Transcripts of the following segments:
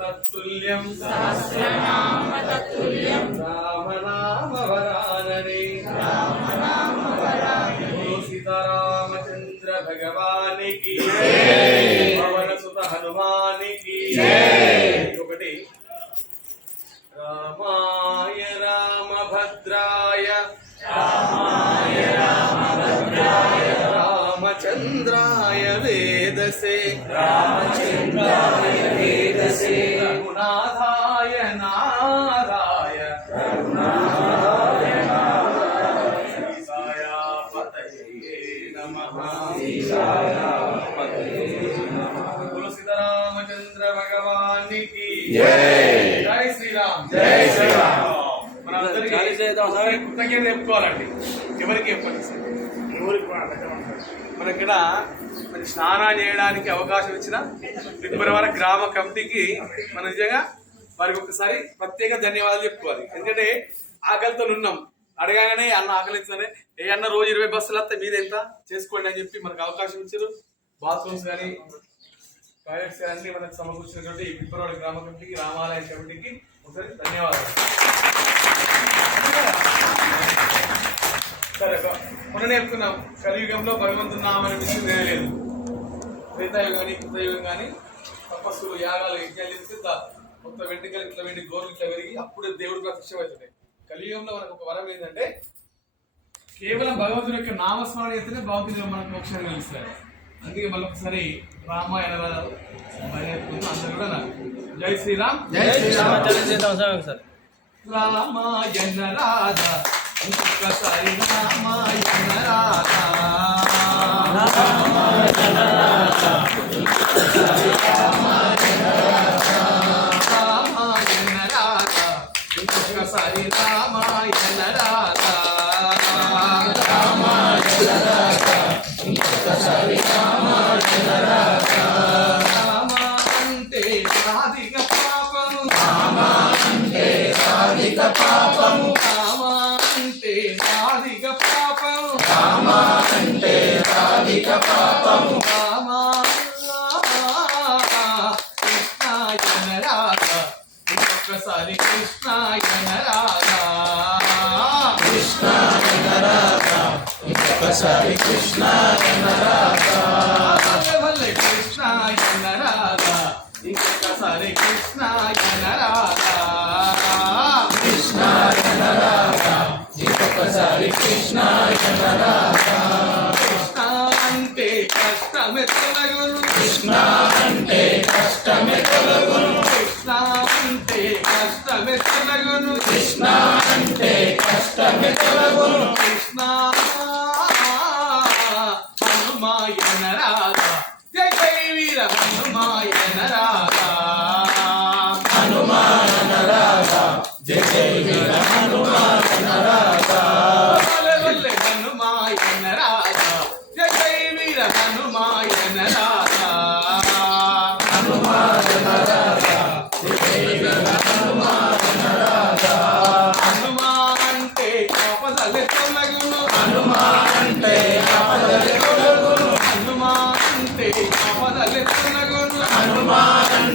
తత్తుల్యం. సహస్రనామ తత్తుల్యం రామనామ వరాననే రామనామ వరాననే సీతారామచంద్ర భగవానికి. పవన సుత హనుమానికి. రామచంద్రాయ వేదసే. రామచంద్రాయ వేదసే. రఘునాథాయ నారాయ. రఘునాథాయ సీతాయ పతయే నమః. సీతాయ పతయే నమః తులసీరామచంద్ర భగవానికి జై శ్రీరామ్. జై శ్రీరామ్ మనందరికీ కృతజ్ఞత చెప్పుకోవాలండి. ఎవరికి చెప్పండి ఎవరికి మన ఇక్కడ మరి స్నానం చేయడానికి అవకాశం ఇచ్చిన తిరుమల గ్రామ కమిటీకి మన నిజంగా వారికి ఒకసారి ప్రత్యేక ధన్యవాదాలు చెప్పుకోవాలి. ఎందుకంటే ఆకలితో ఉన్నాం. అడగానే అన్న ఆకలితోనే ఏ అన్న రోజు ఇరవై బస్సులు వస్తే మీరు ఎంత? చేసుకోండి అని చెప్పి మనకు అవకాశం ఇచ్చారు. బాత్రూమ్స్ కానీ టాయిలెట్స్ అన్ని మనకు సమకూర్చినటువంటి ఈ గ్రామ కమిటీకి రామాలయ కమిటీకి ఒకసారి ధన్యవాదాలు. సరే ఒక- మొన్న నేర్చుకున్నాం కలియుగంలో భగవంతుడు నామని విషయం తెలియలేదు త్రేతాయుగం కానీ కృతయుగం కానీ తపస్సులు యాగాలు యజ్ఞాలు చేస్తే మొత్తం వెంట్రుకలు ఇట్లా వెండి గోర్లు ఇట్లా పెరిగి అప్పుడే దేవుడు ప్రత్యక్షమవుతుంది కలియుగంలో మనకు ఒక వరం ఏంటంటే కేవలం భగవంతుని యొక్క నామస్మరణ అయితేనే భగవంతుని మనకు మోక్షాన్ని కలిగిస్తారు అందుకే మళ్ళీ ఒకసారి రామాయణ అందరూ కూడా నాకు జై శ్రీరామ్ జై శ్రీరామ్ రామాయణ రాధా ఇంకొకసారి రామాయణ రాధ రామాయణ రాధ ఇంకొకసారి రాధిక పాపం రామ అంటే రాధిక పాపం రామ కృష్ణాయన రాధిక ఒక్కసారి కృష్ణాయన అంటే కృష్ణాయన రాధ ఒక్కసారి కృష్ణాయన రాధ Krishna హనుమాన్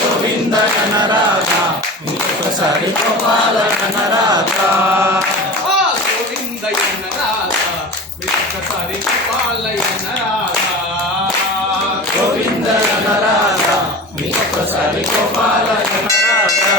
గోవింద కనరాధా ఇంకొకసారి గోపాల కనరాధా గోవింద కనరాధా ఇంకొకసారి గోపాల కనరాధా గోవింద కనరాధా ఇంకొకసారి గోపాల కనరాధా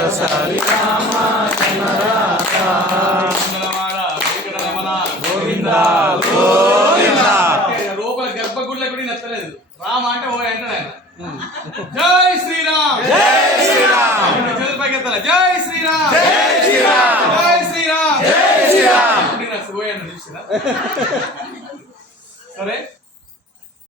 రాధా మంగళవాడ వెంకటరమణ గోవింద గోవింద లోపల గర్భగుడిలో కూడా నచ్చలేదు రామ అంటే ఓ అంటాడు ఆయన జై శ్రీరామ్. జై శ్రీరామ్. ఇప్పుడు చేతులు పైకెత్తాలి. జై శ్రీరామ్. జై శ్రీరామ్. జై శ్రీరామ్. జై శ్రీరామ్ ఇప్పుడు నాకు ఓ అన్నాడు చూసిరా సరే.